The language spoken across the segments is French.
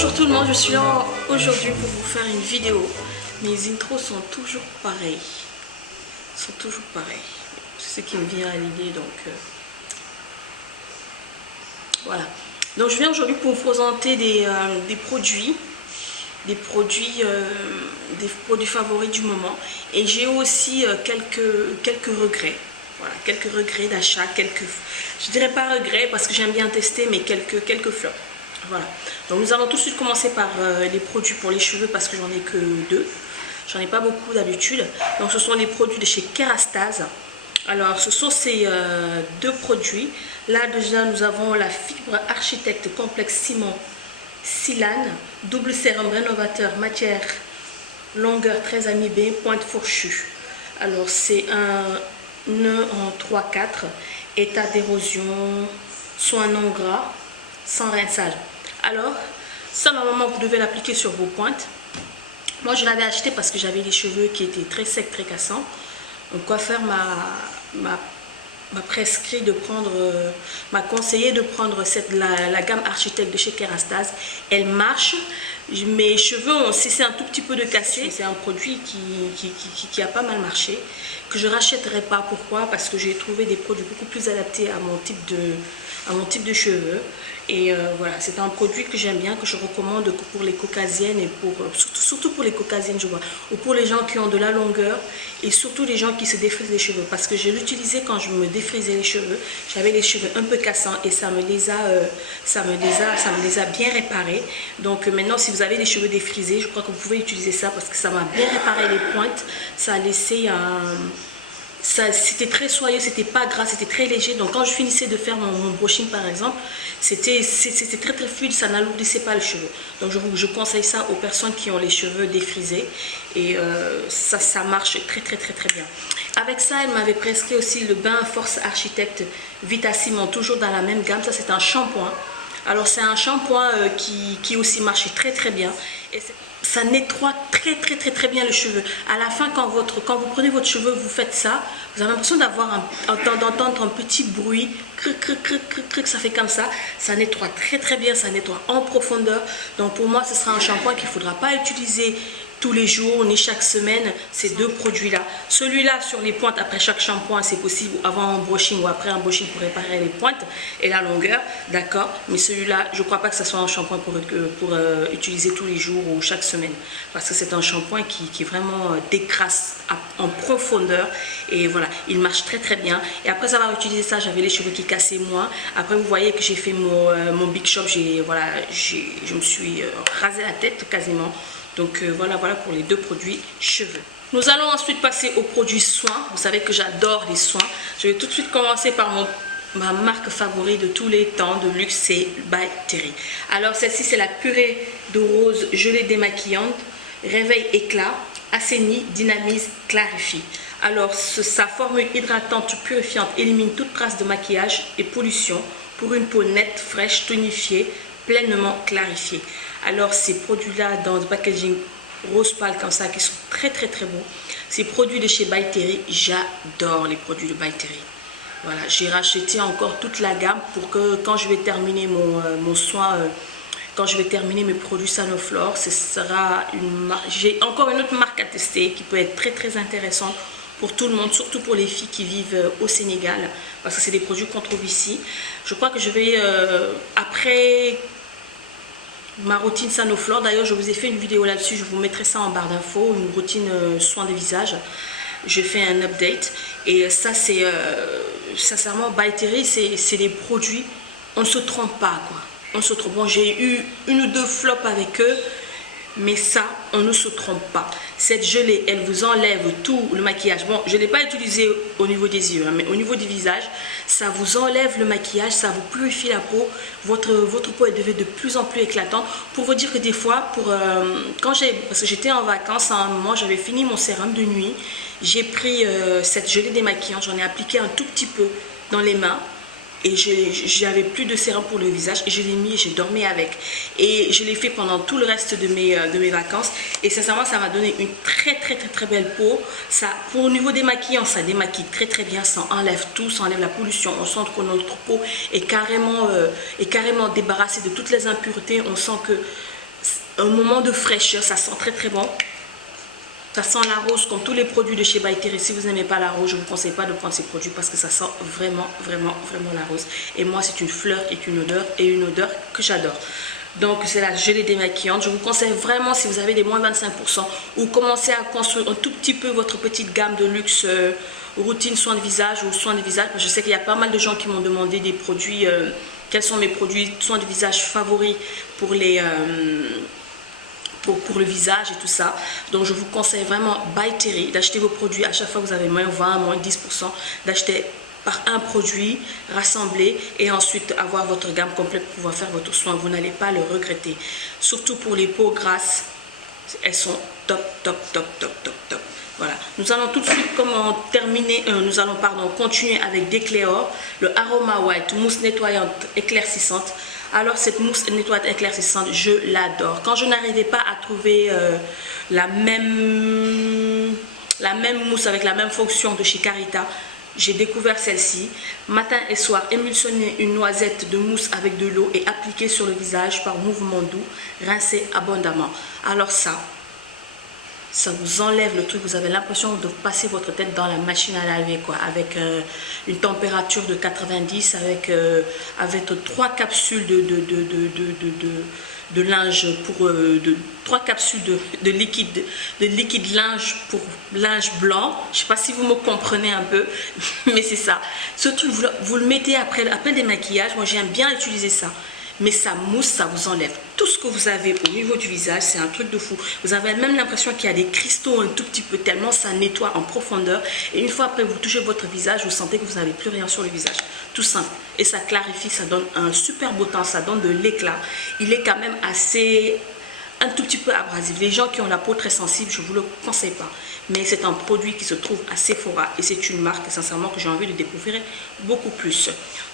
Bonjour tout le monde, je suis là aujourd'hui pour vous faire une vidéo. Mes intros sont toujours pareils. C'est ce qui me vient à l'idée, donc voilà. Donc je viens aujourd'hui pour vous présenter des produits favoris du moment. Et j'ai aussi quelques regrets. Voilà, quelques regrets d'achat, je dirais pas regrets parce que j'aime bien tester, mais quelques flops. Voilà, donc nous allons tout de suite commencer par les produits pour les cheveux parce que j'en ai que deux. J'en ai pas beaucoup d'habitude. Donc ce sont les produits de chez Kérastase. Alors ce sont ces deux produits. Là déjà nous avons la fibre architecte complexe ciment Silane, double sérum rénovateur, matière, longueur très amibée, pointe fourchue. Alors c'est un nœud en 3-4, état d'érosion, soin non gras, sans rinçage. Alors ça normalement vous devez l'appliquer sur vos pointes. Moi je l'avais acheté parce que j'avais les cheveux qui étaient très secs, très cassants. Mon coiffeur m'a prescrit de prendre, m'a conseillé de prendre la gamme architecte de chez Kérastase. Elle marche, mes cheveux ont cessé un tout petit peu de casser. C'est un produit qui a pas mal marché, que je rachèterai pas. Pourquoi? Parce que j'ai trouvé des produits beaucoup plus adaptés à mon type de cheveux. Et voilà, c'est un produit que j'aime bien, que je recommande pour les caucasiennes et surtout pour les caucasiennes, je vois, ou pour les gens qui ont de la longueur et surtout les gens qui se défrisent les cheveux. Parce que je l'utilisais quand je me défrisais les cheveux, j'avais les cheveux un peu cassants et ça me les a bien réparés. Donc maintenant, si vous avez les cheveux défrisés, je crois que vous pouvez utiliser ça parce que ça m'a bien réparé les pointes. Ça a laissé un... C'était très soyeux, c'était pas gras, c'était très léger. Donc quand je finissais de faire mon brushing par exemple, c'était très fluide, ça n'alourdissait pas le cheveu. Donc je conseille ça aux personnes qui ont les cheveux défrisés. Et ça marche très bien. Avec ça, elle m'avait prescrit aussi le bain Force Architecte Vita Ciment, toujours dans la même gamme. Ça c'est un shampoing. Alors c'est un shampoing qui aussi marche très bien. Et ça nettoie très bien le cheveu. À la fin, quand vous prenez votre cheveu, vous faites ça, vous avez l'impression d'entendre un petit bruit, ça fait comme ça. Ça nettoie très bien, ça nettoie en profondeur. Donc pour moi, ce sera un shampoing qu'il ne faudra pas utiliser tous les jours ni chaque semaine, ces deux produits là. Celui-là sur les pointes après chaque shampoing, c'est possible, avant un brushing ou après un brushing pour réparer les pointes et la longueur, d'accord. Mais celui-là, je ne crois pas que ce soit un shampoing pour utiliser tous les jours ou chaque semaine, parce que c'est un shampoing qui vraiment décrasse en profondeur. Et voilà, il marche très bien. Et après avoir utilisé ça, j'avais les cheveux qui cassaient moins. Après vous voyez que j'ai fait mon Big Shop, je me suis rasé la tête quasiment. Donc voilà pour les deux produits cheveux. Nous allons ensuite passer aux produits soins. Vous savez que j'adore les soins. Je vais tout de suite commencer par ma marque favorite de tous les temps de luxe, c'est By Terry. Alors celle-ci c'est la purée de rose gelée démaquillante, réveil éclat, assainit, dynamise, clarifie. Alors sa formule hydratante purifiante élimine toute trace de maquillage et pollution pour une peau nette, fraîche, tonifiée, pleinement clarifiée. Alors ces produits là dans le packaging rose pâle comme ça qui sont très beaux. Ces produits de chez By Terry, j'adore les produits de By Terry. Voilà, j'ai racheté encore toute la gamme pour que quand je vais terminer mon soin, quand je vais terminer mes produits Sanoflore, ce sera j'ai encore une autre marque à tester qui peut être très intéressante pour tout le monde, surtout pour les filles qui vivent au Sénégal, parce que c'est des produits qu'on trouve ici. Je crois que je vais, après ma routine Sanoflore, d'ailleurs je vous ai fait une vidéo là-dessus, je vous mettrai ça en barre d'infos, une routine soin de visage. Je fais un update et ça c'est sincèrement By Terry, c'est des produits, on ne se trompe pas quoi. On se trompe. Bon, j'ai eu une ou deux flops avec eux, mais ça on ne se trompe pas. Cette gelée, elle vous enlève tout le maquillage. Bon, je ne l'ai pas utilisé au niveau des yeux, hein, mais au niveau du visage, ça vous enlève le maquillage, ça vous purifie la peau. Votre peau est devenue de plus en plus éclatante. Pour vous dire que des fois, parce que j'étais en vacances à un moment, j'avais fini mon sérum de nuit, j'ai pris cette gelée démaquillante, j'en ai appliqué un tout petit peu dans les mains. Et j'avais plus de sérum pour le visage et je l'ai mis et j'ai dormi avec. Et je l'ai fait pendant tout le reste de mes vacances. Et sincèrement, ça m'a donné une très belle peau. Au niveau démaquillant, ça démaquille très bien. Ça enlève tout, ça enlève la pollution. On sent que notre peau est carrément débarrassée de toutes les impuretés. On sent que un moment de fraîcheur, ça sent très très bon. Ça sent la rose comme tous les produits de chez By Terry. Si vous n'aimez pas la rose, je ne vous conseille pas de prendre ces produits parce que ça sent vraiment, vraiment, vraiment la rose. Et moi, c'est une fleur et une odeur que j'adore. Donc, c'est la gelée démaquillante. Je vous conseille vraiment, si vous avez des moins 25%, ou commencez à construire un tout petit peu votre petite gamme de luxe, routine soins de visage ou soins de visage. Parce que je sais qu'il y a pas mal de gens qui m'ont demandé des produits, quels sont mes produits soins de visage favoris pour les... Pour le visage et tout ça. Donc je vous conseille vraiment By Terry d'acheter vos produits à chaque fois que vous avez moins 20, moins 10%, d'acheter par un produit rassemblé et ensuite avoir votre gamme complète pour pouvoir faire votre soin. Vous n'allez pas le regretter. Surtout pour les peaux grasses, elles sont top, top, top, top, top, top. Voilà, nous allons tout de suite continuer avec Décléor, le Aroma White, mousse nettoyante éclaircissante. Alors cette mousse nettoyante éclaircissante, je l'adore. Quand je n'arrivais pas à trouver la même mousse avec la même fonction de chez Carita, j'ai découvert celle-ci. Matin et soir, émulsionner une noisette de mousse avec de l'eau et appliquer sur le visage par mouvement doux, rincer abondamment. Alors ça vous enlève le truc, vous avez l'impression de passer votre tête dans la machine à laver, quoi, avec une température de 90, avec 3 capsules de linge pour 3 capsules de liquide linge pour linge blanc. Je sais pas si vous me comprenez un peu, mais c'est ça. Ce truc, vous le mettez après le démaquillage. Moi, j'aime bien utiliser ça. Mais ça mousse, ça vous enlève tout ce que vous avez au niveau du visage. C'est un truc de fou. Vous avez même l'impression qu'il y a des cristaux un tout petit peu, tellement ça nettoie en profondeur. Et une fois après vous touchez votre visage, vous sentez que vous n'avez plus rien sur le visage. Tout simple. Et ça clarifie, ça donne un super beau teint, ça donne de l'éclat. Il est quand même un tout petit peu abrasif. Les gens qui ont la peau très sensible, je ne vous le conseille pas. Mais c'est un produit qui se trouve à Sephora et c'est une marque sincèrement que j'ai envie de découvrir beaucoup plus.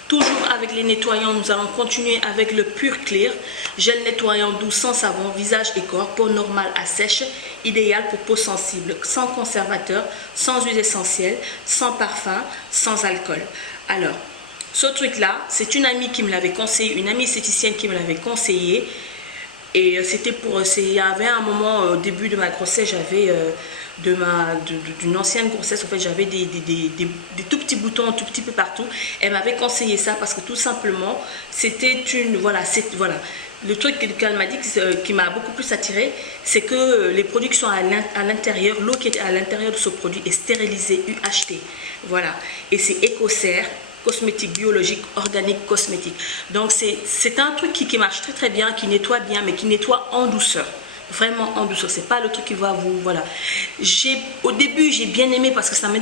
Toujours avec les nettoyants, nous allons continuer avec le Pure Clear, gel nettoyant doux sans savon, visage et corps, peau normale à sèche, idéal pour peau sensible, sans conservateur, sans huile essentielle, sans parfum, sans alcool. Alors, ce truc-là, c'est une amie qui me l'avait conseillé, une amie esthéticienne qui me l'avait conseillé. Et c'était il y avait un moment au début de ma grossesse, j'avais d'une ancienne grossesse, en fait j'avais des tout petits boutons un tout petit peu partout. Elle m'avait conseillé ça parce que tout simplement c'était le truc qu'elle m'a dit qui m'a beaucoup plus attiré, c'est que les produits qui sont à l'intérieur, l'eau qui est à l'intérieur de ce produit est stérilisée, UHT, voilà, et c'est écossaire, cosmétique biologique, organique, cosmétique. Donc c'est un truc qui marche très très bien, qui nettoie bien, mais qui nettoie en douceur. Vraiment en douceur, c'est pas le truc qui va vous... Voilà. Au début, j'ai bien aimé parce que ça m'a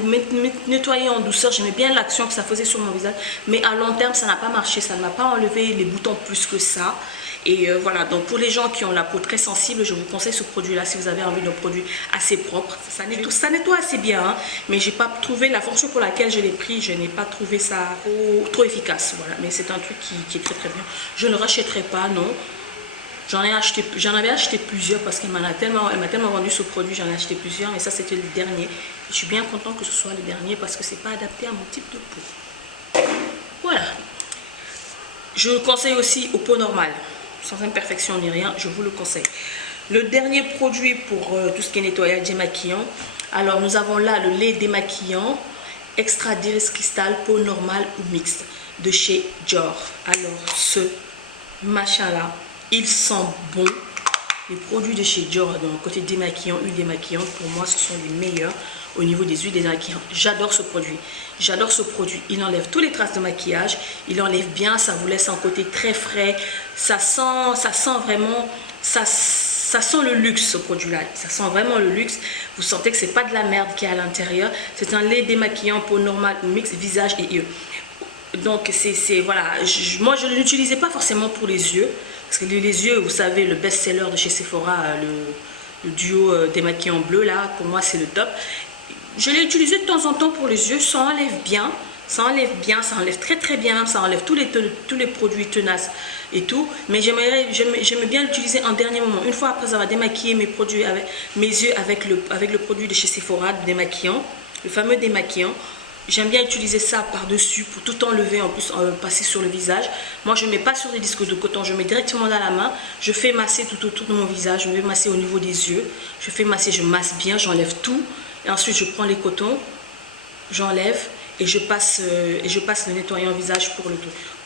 nettoyé en douceur. J'aimais bien l'action que ça faisait sur mon visage. Mais à long terme, ça n'a pas marché. Ça ne m'a pas enlevé les boutons plus que ça. Et voilà, donc pour les gens qui ont la peau très sensible, je vous conseille ce produit-là si vous avez envie d'un produit assez propre. Ça nettoie assez bien, hein, mais j'ai pas trouvé la fonction pour laquelle je l'ai pris. Je n'ai pas trouvé ça trop efficace. Voilà, mais c'est un truc qui est très très bien. Je ne rachèterai pas, non. J'en avais acheté plusieurs parce qu'elle m'a tellement vendu ce produit, j'en ai acheté plusieurs, mais ça c'était le dernier. Je suis bien contente que ce soit le dernier parce que c'est pas adapté à mon type de peau. Voilà. Je le conseille aussi aux peaux normales, sans imperfection ni rien, je vous le conseille. Le dernier produit pour tout ce qui est nettoyage démaquillant, alors nous avons là le lait démaquillant extra d'Iris Cristal, peau normale ou mixte de chez Dior. Alors ce machin là, il sent bon. Les produits de chez Dior, donc côté démaquillant, huile démaquillante, pour moi ce sont les meilleurs au niveau des huiles démaquillantes. J'adore ce produit. J'adore ce produit. Il enlève toutes les traces de maquillage. Il enlève bien, ça vous laisse un côté très frais. Ça sent vraiment, ça sent le luxe ce produit-là. Ça sent vraiment le luxe. Vous sentez que c'est pas de la merde qui est à l'intérieur. C'est un lait démaquillant peau normale ou mix, visage et yeux. Donc voilà, moi je ne l'utilisais pas forcément pour les yeux, parce que les yeux, vous savez, le best-seller de chez Sephora, le duo démaquillant bleu là, pour moi c'est le top. Je l'ai utilisé de temps en temps pour les yeux, ça enlève bien, ça enlève très très bien, ça enlève tous les produits tenaces et tout, mais j'aime bien l'utiliser en dernier moment, une fois après avoir démaquillé mes yeux avec le produit de chez Sephora, démaquillant, le fameux démaquillant. J'aime bien utiliser ça par-dessus pour tout enlever, en plus passer sur le visage. Moi, je ne mets pas sur des disques de coton, je mets directement dans la main. Je fais masser tout autour de mon visage, je vais masser au niveau des yeux. Je fais masser, je masse bien, j'enlève tout. Et ensuite, je prends les cotons, j'enlève et je passe le nettoyant visage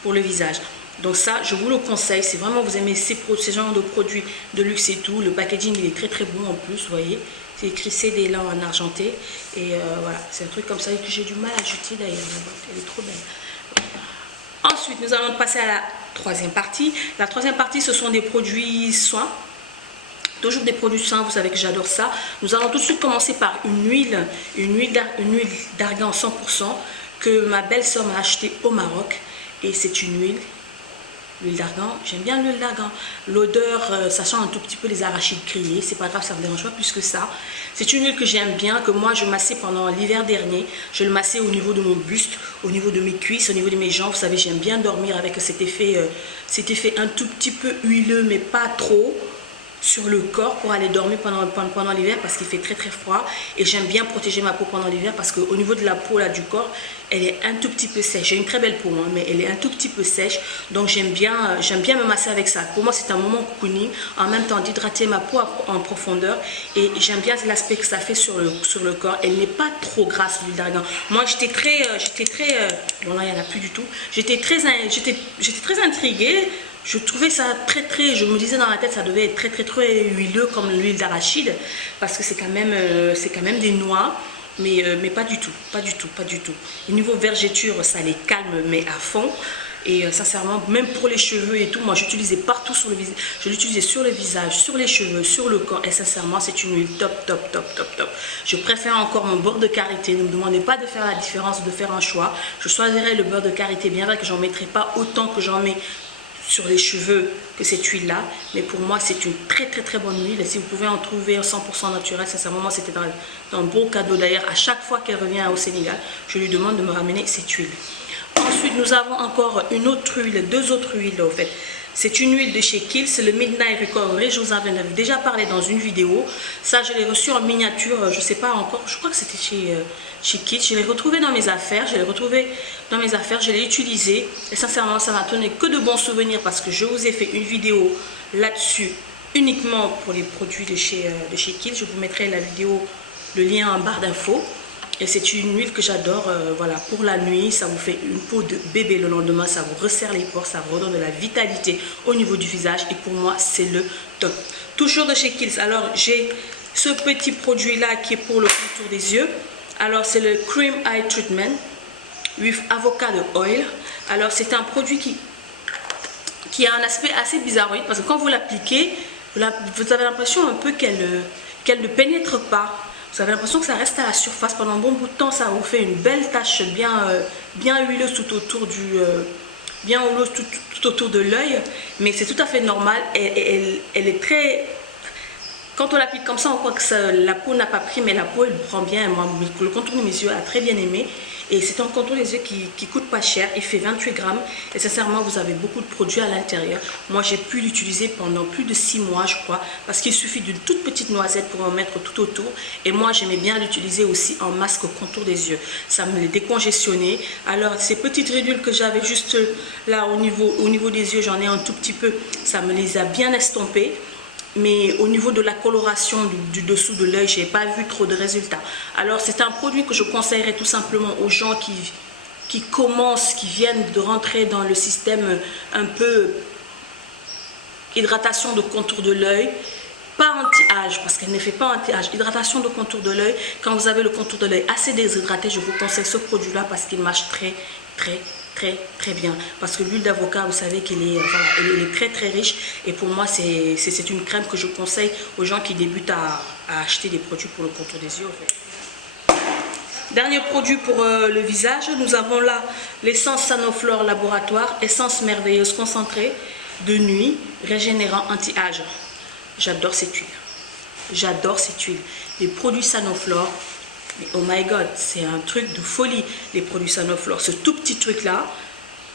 pour le visage. Donc ça, je vous le conseille, si vraiment vous aimez ces genres de produits de luxe et tout. Le packaging, il est très très bon en plus, vous voyez. C'est écrit CD là en argenté. Et voilà, c'est un truc comme ça que j'ai du mal à jeter d'ailleurs. La boîte, elle est trop belle. Ensuite, nous allons passer à la troisième partie. La troisième partie, ce sont des produits soins. Toujours des produits soins, vous savez que j'adore ça. Nous allons tout de suite commencer par une huile d'argan 100% que ma belle-sœur m'a acheté au Maroc. Et c'est une huile d'argan. J'aime bien l'huile d'argan. L'odeur, ça sent un tout petit peu les arachides grillés. C'est pas grave, ça ne me dérange pas plus que ça. C'est une huile que j'aime bien, que moi je massais pendant l'hiver dernier. Je le massais au niveau de mon buste, au niveau de mes cuisses, au niveau de mes jambes. Vous savez, j'aime bien dormir avec cet effet un tout petit peu huileux, mais pas trop, sur le corps pour aller dormir pendant l'hiver parce qu'il fait très très froid. Et j'aime bien protéger ma peau pendant l'hiver parce qu'au niveau de la peau là, du corps, elle est un tout petit peu sèche. J'ai une très belle peau, hein, mais elle est un tout petit peu sèche. Donc j'aime bien me masser avec ça. Pour moi, c'est un moment cocooning, en même temps d'hydrater ma peau en profondeur. Et j'aime bien l'aspect que ça fait sur le corps. Elle n'est pas trop grasse, l'huile d'argan. Moi, j'étais très bon là, il n'y en a plus du tout. J'étais très intriguée. Je trouvais ça je me disais dans la tête, ça devait être très huileux comme l'huile d'arachide, parce que c'est quand même des noix, mais pas du tout. Et niveau vergeture, ça les calme, mais à fond. Et sincèrement, même pour les cheveux et tout, moi j'utilisais partout sur le visage. Je l'utilisais sur le visage, sur les cheveux, sur le corps. Et sincèrement, c'est une huile top. Je préfère encore mon beurre de karité. Ne me demandez pas de faire la différence, de faire un choix. Je choisirais le beurre de karité, bien vrai que j'en mettrai pas autant que j'en mets sur les cheveux que cette huile là, mais pour moi c'est une très bonne huile. Et si vous pouvez en trouver 100% naturel, sincèrement moi c'était un bon cadeau. D'ailleurs, à chaque fois qu'elle revient au Sénégal, je lui demande de me ramener cette huile. Ensuite, nous avons encore une autre huile, deux autres huiles au fait. C'est une huile de chez Kiehl's, c'est le Midnight Recovery. Je vous en avais déjà parlé dans une vidéo. Ça, je l'ai reçu en miniature, je ne sais pas encore. Je crois que c'était chez Kiehl's. Je l'ai retrouvé dans mes affaires. Je l'ai utilisé. Et sincèrement, ça m'a donné que de bons souvenirs parce que je vous ai fait une vidéo là-dessus uniquement pour les produits de chez Kiehl's. Je vous mettrai la vidéo, le lien en barre d'infos. Et c'est une huile que j'adore, voilà, pour la nuit. Ça vous fait une peau de bébé le lendemain, ça vous resserre les pores, ça vous redonne de la vitalité au niveau du visage. Et pour moi, c'est le top. Toujours de chez Kiehl's. Alors, j'ai ce petit produit-là qui est pour le contour des yeux. Alors, c'est le Cream Eye Treatment with Avocado Oil. Alors, c'est un produit qui a un aspect assez bizarroïde parce que quand vous l'appliquez, vous avez l'impression un peu qu'elle ne pénètre pas. Vous avez l'impression que ça reste à la surface pendant un bon bout de temps. Ça vous fait une belle tache bien huileuse tout autour tout autour de l'œil. Mais c'est tout à fait normal. Elle est très... Quand on l'applique comme ça, on croit que la peau n'a pas pris, mais la peau, elle prend bien. Moi, le contour de mes yeux a très bien aimé. Et c'est un contour des yeux qui coûte pas cher. Il fait 28 grammes. Et sincèrement, vous avez beaucoup de produits à l'intérieur. Moi, j'ai pu l'utiliser pendant plus de 6 mois, je crois. Parce qu'il suffit d'une toute petite noisette pour en mettre tout autour. Et moi, j'aimais bien l'utiliser aussi en masque au contour des yeux. Ça me les décongestionnait. Alors, ces petites ridules que j'avais juste là au niveau des yeux, j'en ai un tout petit peu. Ça me les a bien estompées. Mais au niveau de la coloration du dessous de l'œil, je n'ai pas vu trop de résultats. Alors c'est un produit que je conseillerais tout simplement aux gens qui viennent de rentrer dans le système un peu hydratation de contour de l'œil. Pas anti-âge, parce qu'elle ne fait pas anti-âge. Hydratation de contour de l'œil. Quand vous avez le contour de l'œil assez déshydraté, je vous conseille ce produit-là parce qu'il marche très bien, parce que l'huile d'avocat, vous savez qu'elle est, elle est très riche, et pour moi c'est une crème que je conseille aux gens qui débutent à acheter des produits pour le contour des yeux en fait. Dernier produit pour le visage, nous avons là l'essence Sanoflore Laboratoire, essence merveilleuse concentrée de nuit, régénérant anti-âge. J'adore cette huile. Les produits Sanoflore, mais oh my god, c'est un truc de folie, les produits Sanoflore. Ce tout petit truc là,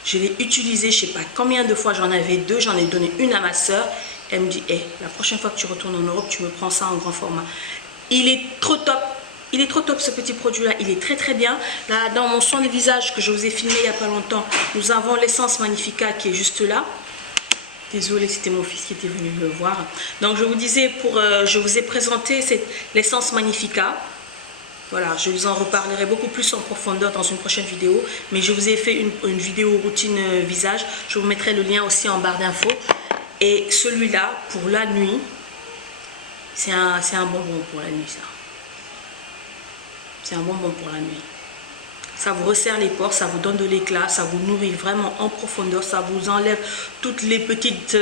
je l'ai utilisé, je sais pas combien de fois, j'en avais deux, j'en ai donné une à ma soeur. Elle me dit, hey, la prochaine fois que tu retournes en Europe, tu me prends ça en grand format. Il est trop top. Il est trop top ce petit produit là, il est très bien. Là dans mon soin de visage que je vous ai filmé il n'y a pas longtemps, nous avons l'essence Magnifica qui est juste là. Désolée, c'était mon fils qui était venu me voir. Donc je vous disais, je vous ai présenté l'essence Magnifica. Voilà, je vous en reparlerai beaucoup plus en profondeur dans une prochaine vidéo. Mais je vous ai fait une vidéo routine visage. Je vous mettrai le lien aussi en barre d'infos. Et celui-là, pour la nuit, c'est un bonbon pour la nuit, ça. C'est un bonbon pour la nuit. Ça vous resserre les pores, ça vous donne de l'éclat, ça vous nourrit vraiment en profondeur, ça vous enlève toutes les petites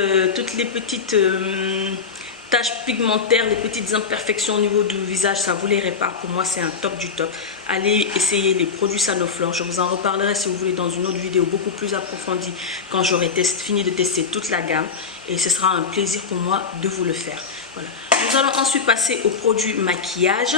taches pigmentaires, les petites imperfections au niveau du visage, ça vous les répare. Pour moi, c'est un top du top. Allez essayer les produits Sanoflore. Je vous en reparlerai si vous voulez dans une autre vidéo beaucoup plus approfondie quand j'aurai fini de tester toute la gamme. Et ce sera un plaisir pour moi de vous le faire. Voilà. Nous allons ensuite passer aux produits maquillage.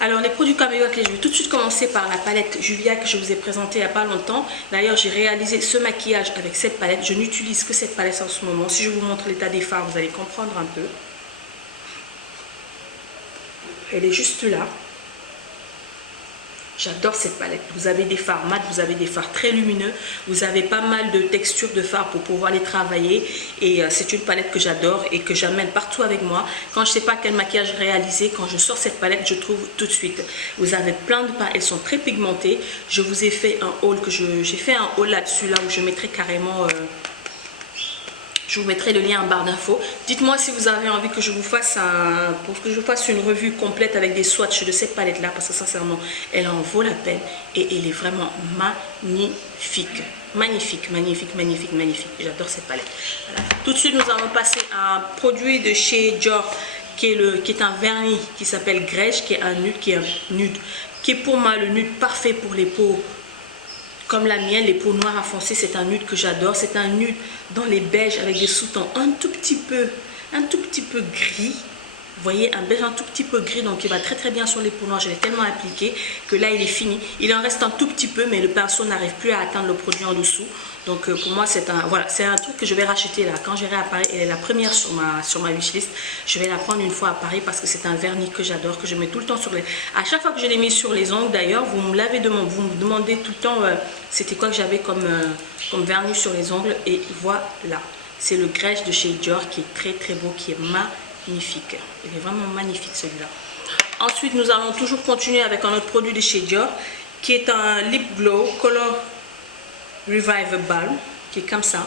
Alors les produits caméo, je vais tout de suite commencer par la palette Julia que je vous ai présentée il n'y a pas longtemps. D'ailleurs j'ai réalisé ce maquillage avec cette palette. Je n'utilise que cette palette en ce moment. Si je vous montre l'état des fards, vous allez comprendre un peu. Elle est juste là. J'adore cette palette. Vous avez des fards mat, vous avez des fards très lumineux, vous avez pas mal de textures de fards pour pouvoir les travailler. Et c'est une palette que j'adore et que j'amène partout avec moi. Quand je ne sais pas quel maquillage réaliser, quand je sors cette palette, je trouve tout de suite. Vous avez plein de fards, elles sont très pigmentées. Je vous ai fait un haul, j'ai fait un haul là-dessus, là où je mettrai carrément... je vous mettrai le lien en barre d'infos. Dites-moi si vous avez envie que je vous fasse une revue complète avec des swatchs de cette palette là, parce que sincèrement elle en vaut la peine et elle est vraiment magnifique. Magnifique, magnifique, magnifique, magnifique. J'adore cette palette. Voilà. Tout de suite nous allons passer à un produit de chez Dior qui est un vernis qui s'appelle Grège, qui est un nude, qui est pour moi le nude parfait pour les peaux comme la mienne, les peaux noires à foncé. C'est un nude que j'adore. C'est un nude dans les beiges avec des sous-tons un tout petit peu gris. Vous voyez, un beige un tout petit peu gris, donc il va très bien sur les peaux noires. Je l'ai tellement appliqué que là il est fini. Il en reste un tout petit peu, mais le pinceau n'arrive plus à atteindre le produit en dessous. Donc pour moi c'est un truc que je vais racheter là. Quand j'irai à Paris, elle est la première sur ma wishlist. Je vais la prendre une fois à Paris parce que c'est un vernis que j'adore, que je mets tout le temps sur les... À chaque fois que je l'ai mis sur les ongles d'ailleurs, vous me vous me demandez tout le temps c'était quoi que j'avais comme vernis sur les ongles. Et voilà, c'est le Grège de chez Dior qui est très beau, qui est magnifique. Il est vraiment magnifique celui-là. Ensuite nous allons toujours continuer avec un autre produit de chez Dior qui est un Lip Glow Color Revive Balm, qui est comme ça,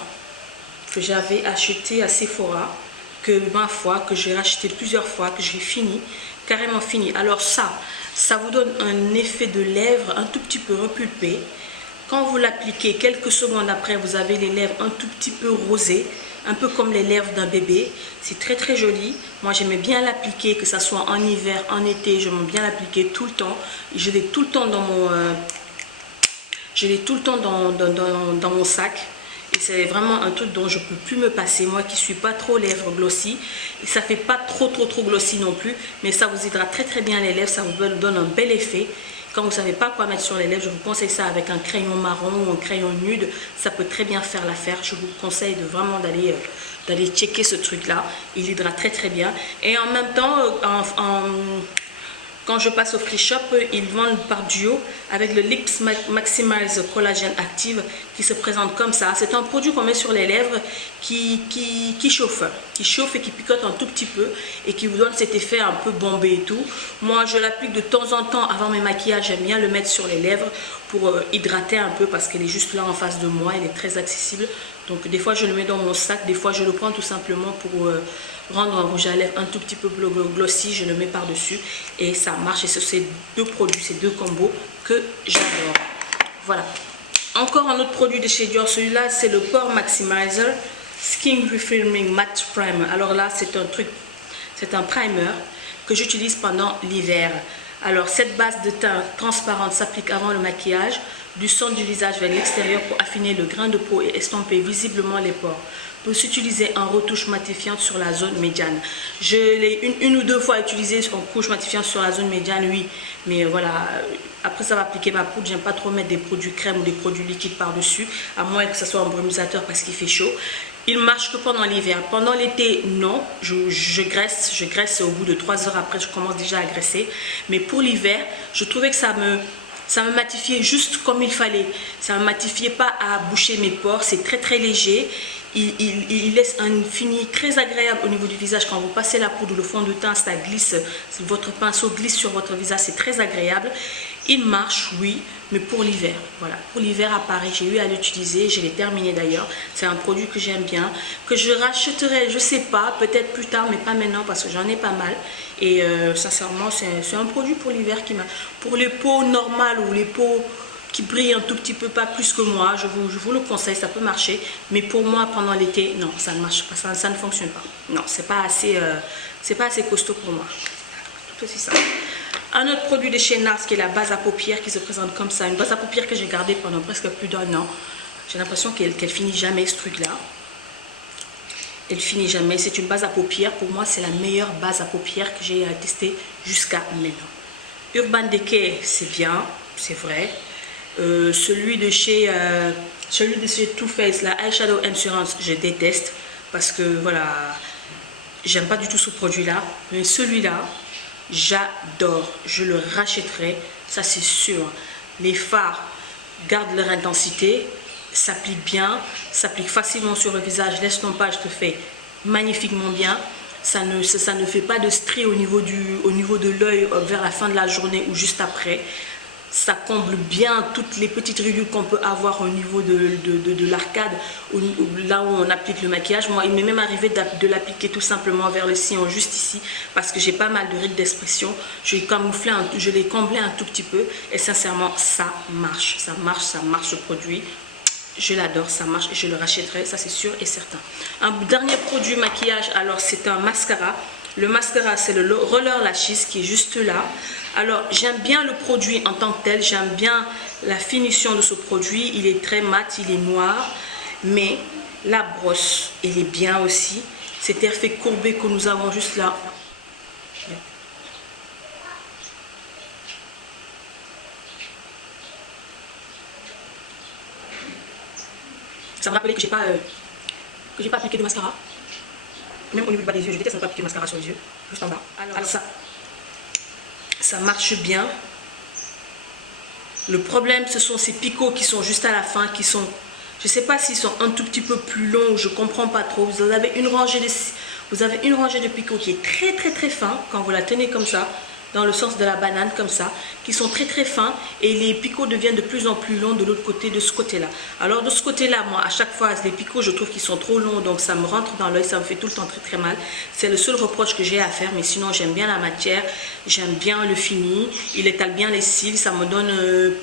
que j'avais acheté à Sephora, que j'ai racheté plusieurs fois, que j'ai fini, carrément fini. Alors ça vous donne un effet de lèvres un tout petit peu repulpé. Quand vous l'appliquez, quelques secondes après, vous avez les lèvres un tout petit peu rosées, un peu comme les lèvres d'un bébé. C'est très joli. Moi j'aimais bien l'appliquer, que ce soit en hiver, en été, j'aime bien l'appliquer tout le temps. Je l'ai tout le temps dans mon dans mon sac. Et c'est vraiment un truc dont je ne peux plus me passer. Moi qui ne suis pas trop lèvres glossy. Et ça ne fait pas trop glossy non plus. Mais ça vous hydrate très bien les lèvres. Ça vous donne un bel effet. Quand vous ne savez pas quoi mettre sur les lèvres, je vous conseille ça avec un crayon marron ou un crayon nude. Ça peut très bien faire l'affaire. Je vous conseille vraiment d'aller checker ce truc-là. Il hydrate très bien. Et en même temps, quand je passe au Free Shop, ils vendent par duo avec le Lips Maximize Collagen Active qui se présente comme ça. C'est un produit qu'on met sur les lèvres qui chauffe et qui picote un tout petit peu et qui vous donne cet effet un peu bombé et tout. Moi, je l'applique de temps en temps avant mes maquillages. J'aime bien le mettre sur les lèvres pour hydrater un peu parce qu'elle est juste là en face de moi. Elle est très accessible. Donc des fois, je le mets dans mon sac. Des fois, je le prends tout simplement pour... rendre un rouge à lèvres un tout petit peu glossy, je le mets par dessus et ça marche. Et c'est ces deux produits, ces deux combos que j'adore. Voilà, encore un autre produit de chez Dior. Celui-là c'est le Pore Maximizer Skin Refilming Matte Primer. Alors là c'est un primer que j'utilise pendant l'hiver. Alors cette base de teint transparente s'applique avant le maquillage. du centre du visage vers l'extérieur pour affiner le grain de peau et estomper visiblement les pores. Peut s'utiliser en retouche matifiante sur la zone médiane. Je l'ai une ou deux fois utilisé en couche matifiante sur la zone médiane, oui. Mais voilà, après ça va appliquer ma poudre. J'aime pas trop mettre des produits crème ou des produits liquides par-dessus, à moins que ce soit un brumisateur parce qu'il fait chaud. Il marche que pendant l'hiver. Pendant l'été, non. Je graisse au bout de 3 heures après, je commence déjà à graisser. Mais pour l'hiver, je trouvais que ça me matifiait juste comme il fallait. Ça ne me matifiait pas à boucher mes pores. C'est très très léger. Il laisse un fini très agréable au niveau du visage. Quand vous passez la poudre ou le fond de teint, ça glisse, votre pinceau glisse sur votre visage, c'est très agréable. Il marche, oui, mais pour l'hiver. Voilà, pour l'hiver à Paris, j'ai eu à l'utiliser, je l'ai terminé d'ailleurs. C'est un produit que j'aime bien, que je rachèterai, je sais pas, peut-être plus tard, mais pas maintenant parce que j'en ai pas mal. Et sincèrement, c'est un produit pour l'hiver qui m'a... Pour les peaux normales ou les peaux qui brille un tout petit peu, pas plus que moi, je vous le conseille, ça peut marcher, mais pour moi pendant l'été, non, ça ne marche pas, ça ne fonctionne pas. Non, c'est pas assez costaud pour moi. Tout aussi ça. Un autre produit de chez NARS qui est la base à paupières qui se présente comme ça, une base à paupières que j'ai gardée pendant presque plus d'1 an. J'ai l'impression qu'elle finit jamais ce truc là. Elle finit jamais, c'est une base à paupières, pour moi c'est la meilleure base à paupières que j'ai testée jusqu'à maintenant. Urban Decay, c'est bien, c'est vrai. Celui de chez Too Faced, la Eyeshadow Insurance, je déteste parce que voilà, j'aime pas du tout ce produit là, mais celui-là j'adore, je le rachèterai, ça c'est sûr. Les fards gardent leur intensité, s'appliquent bien, s'appliquent facilement sur le visage, l'estompage te fait magnifiquement bien. Ça ne fait pas de stries au niveau de l'œil vers la fin de la journée ou juste après. Ça comble bien toutes les petites ridules qu'on peut avoir au niveau de l'arcade, là où on applique le maquillage. Moi, il m'est même arrivé de l'appliquer tout simplement vers le sillon, juste ici, parce que j'ai pas mal de rides d'expression. Je l'ai comblé un tout petit peu et sincèrement, ça marche ce produit. Je l'adore, ça marche et je le rachèterai, ça c'est sûr et certain. Un dernier produit maquillage, alors c'est un mascara. Le mascara, c'est le Roller Lashes qui est juste là. Alors, j'aime bien le produit en tant que tel. J'aime bien la finition de ce produit. Il est très mat, il est noir. Mais la brosse, elle est bien aussi. Cet effet courbé que nous avons juste là. Ça me rappelait que j'ai pas appliqué de mascara. Même au niveau du bas des yeux, je déteste ne pas appliquer de mascara sur les yeux, juste en bas. Alors ça marche bien. Le problème, ce sont ces picots qui sont juste à la fin, qui sont, je ne sais pas s'ils sont un tout petit peu plus longs, je ne comprends pas trop. Vous avez une rangée de picots qui est très très très fin, quand vous la tenez comme ça, dans le sens de la banane comme ça, qui sont très très fins et les picots deviennent de plus en plus longs de l'autre côté, de ce côté là. Alors de ce côté là, moi à chaque fois les picots je trouve qu'ils sont trop longs, donc ça me rentre dans l'œil, ça me fait tout le temps très très mal. C'est le seul reproche que j'ai à faire, mais sinon j'aime bien la matière, j'aime bien le fini, il étale bien les cils, ça me donne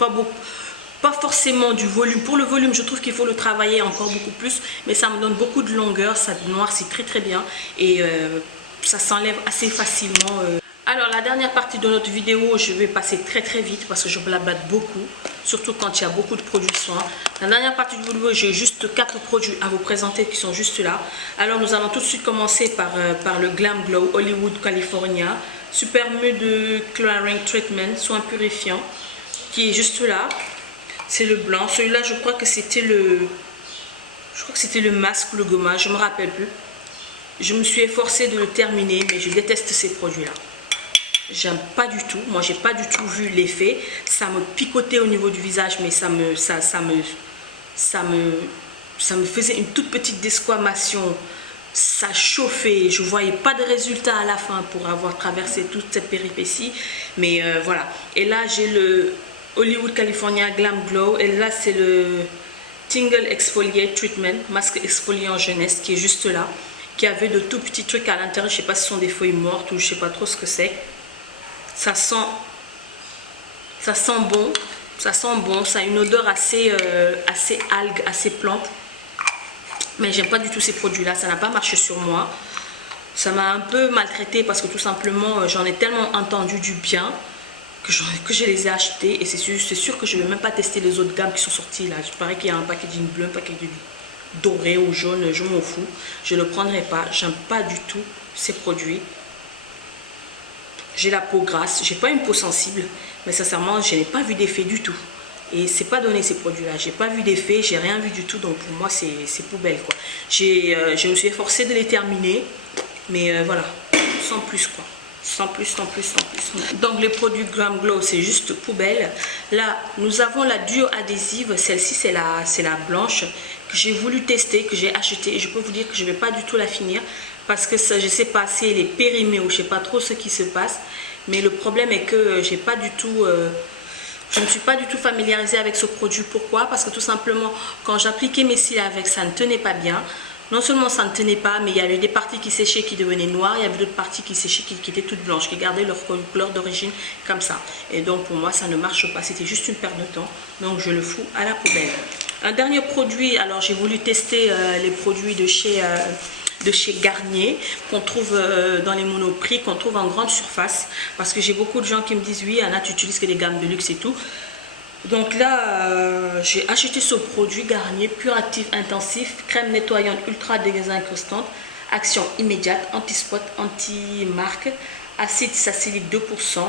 pas forcément du volume. Pour le volume, je trouve qu'il faut le travailler encore beaucoup plus, mais ça me donne beaucoup de longueur, ça noircit très très bien et ça s'enlève assez facilement. Alors la dernière partie de notre vidéo, je vais passer très très vite parce que je blablate beaucoup, surtout quand il y a beaucoup de produits soins. La dernière partie de la vidéo, j'ai juste 4 produits à vous présenter qui sont juste là. Alors nous allons tout de suite commencer par le Glam Glow Hollywood California Super Mood Clearing Treatment, soin purifiant, qui est juste là. C'est le blanc. Celui-là, je crois que c'était le masque ou le gommage, je ne me rappelle plus. Je me suis efforcée de le terminer, mais je déteste ces produits-là. J'aime pas du tout, moi j'ai pas du tout vu l'effet, ça me picotait au niveau du visage, mais ça me faisait une toute petite desquamation, ça chauffait, je voyais pas de résultat à la fin pour avoir traversé toute cette péripétie, mais voilà. Et là j'ai le Hollywood California Glam Glow, et là c'est le Tingle Exfoliate Treatment, masque exfoliant jeunesse, qui est juste là, qui avait de tout petits trucs à l'intérieur, je sais pas si ce sont des feuilles mortes ou je sais pas trop ce que c'est. Ça sent bon, ça a une odeur assez algue, assez plante. Mais j'aime pas du tout ces produits-là, ça n'a pas marché sur moi. Ça m'a un peu maltraité parce que tout simplement, j'en ai tellement entendu du bien que je les ai achetés. Et c'est sûr que je ne vais même pas tester les autres gammes qui sont sorties là. Il paraît qu'il y a un packaging bleu, un packaging doré ou jaune, je m'en fous. Je ne le prendrai pas. J'aime pas du tout ces produits. J'ai la peau grasse, j'ai pas une peau sensible, mais sincèrement, je n'ai pas vu d'effet du tout. Et c'est pas donné ces produits-là. J'ai pas vu d'effet, j'ai rien vu du tout. Donc pour moi, c'est poubelle quoi. Je me suis efforcée de les terminer, mais voilà, sans plus quoi. Sans plus, sans plus, sans plus. Donc les produits Gram Glow, c'est juste poubelle. Là, nous avons la duo adhésive. Celle-ci, c'est la blanche que j'ai voulu tester, que j'ai acheté. Et je peux vous dire que je vais pas du tout la finir parce que ça, je sais pas si elle est périmée ou je sais pas trop ce qui se passe. Mais le problème est que j'ai pas du tout... je ne me suis pas du tout familiarisée avec ce produit. Pourquoi? Parce que tout simplement, quand j'appliquais mes cils avec, ça ne tenait pas bien. Non seulement ça ne tenait pas, mais il y avait des parties qui séchaient, qui devenaient noires. Il y avait d'autres parties qui séchaient, qui étaient toutes blanches, qui gardaient leur couleur d'origine comme ça. Et donc pour moi, ça ne marche pas. C'était juste une perte de temps. Donc je le fous à la poubelle. Un dernier produit, alors j'ai voulu tester les produits de chez Garnier qu'on trouve dans les Monoprix, qu'on trouve en grande surface, parce que j'ai beaucoup de gens qui me disent oui Anna, tu utilises que des gammes de luxe et tout. Donc là j'ai acheté ce produit Garnier Pur Actif Intensif, crème nettoyante ultra désincrustante, action immédiate, anti-spot, anti-marque, acide salicylique 2%,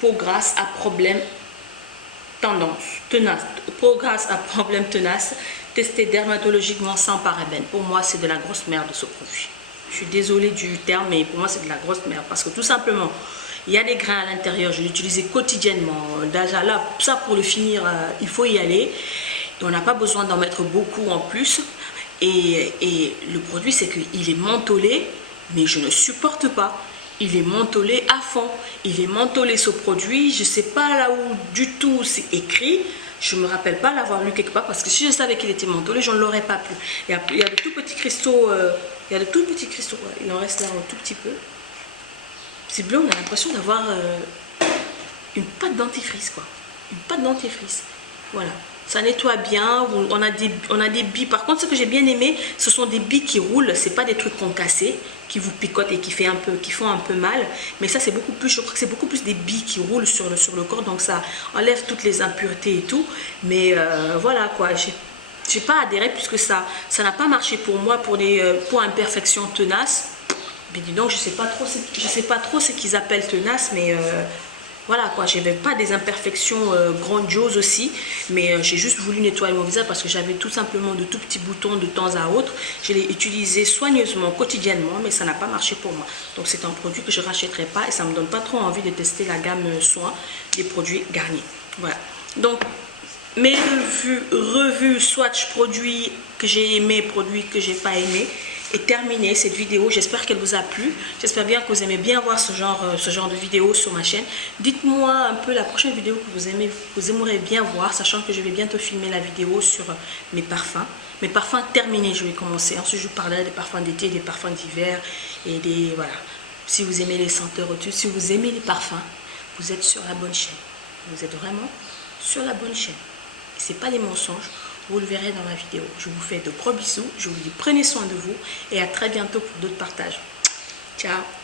peau grasse à problème tenace, peau grasse à problème tenace, testé dermatologiquement sans parabènes. Pour moi, c'est de la grosse merde ce produit. Je suis désolée du terme, mais pour moi, c'est de la grosse merde. Parce que tout simplement, il y a des grains à l'intérieur. Je l'utilisais quotidiennement. Déjà là, ça pour le finir, il faut y aller. Et on n'a pas besoin d'en mettre beaucoup en plus. Et le produit, c'est qu'il est mentholé, mais je ne supporte pas. Il est mentholé à fond. Il est mentholé ce produit. Je ne sais pas là où du tout c'est écrit. Je ne me rappelle pas l'avoir lu quelque part parce que si je savais qu'il était mentholé, je ne l'aurais pas pu. Il y a de tout petits cristaux. Il y a de tout petits cristaux. Il en reste là un tout petit peu. C'est bleu, on a l'impression d'avoir une pâte dentifrice quoi. Une pâte dentifrice. Voilà. Ça nettoie bien, on a des billes. Par contre, ce que j'ai bien aimé, ce sont des billes qui roulent. C'est pas des trucs concassés, qui vous picotent et qui font un peu mal. Mais ça, c'est beaucoup plus, je crois que c'est beaucoup plus des billes qui roulent sur le corps. Donc ça enlève toutes les impuretés et tout. Mais voilà quoi, j'ai pas adhéré puisque ça n'a pas marché pour moi pour imperfections tenaces. Mais dis donc, je sais pas trop ce qu'ils appellent tenace, mais voilà quoi, j'avais pas des imperfections grandioses aussi, mais j'ai juste voulu nettoyer mon visage parce que j'avais tout simplement de tout petits boutons de temps à autre. Je l'ai utilisé soigneusement, quotidiennement, mais ça n'a pas marché pour moi. Donc c'est un produit que je rachèterai pas et ça me donne pas trop envie de tester la gamme soins des produits Garnier. Voilà. Donc mes revues swatch produits que j'ai aimé, produits que j'ai pas aimé est terminée cette vidéo. J'espère qu'elle vous a plu. J'espère bien que vous aimez bien voir ce genre de vidéo sur ma chaîne. Dites-moi un peu la prochaine vidéo que vous aimeriez bien voir, sachant que je vais bientôt filmer la vidéo sur mes parfums. Mes parfums terminés, je vais commencer. Ensuite, je vous parlerai des parfums d'été, des parfums d'hiver et des... Voilà. Si vous aimez les senteurs au-dessus, si vous aimez les parfums, vous êtes sur la bonne chaîne. Vous êtes vraiment sur la bonne chaîne. Et ce n'est pas des mensonges. Vous le verrez dans la vidéo. Je vous fais de gros bisous. Je vous dis prenez soin de vous et à très bientôt pour d'autres partages. Ciao.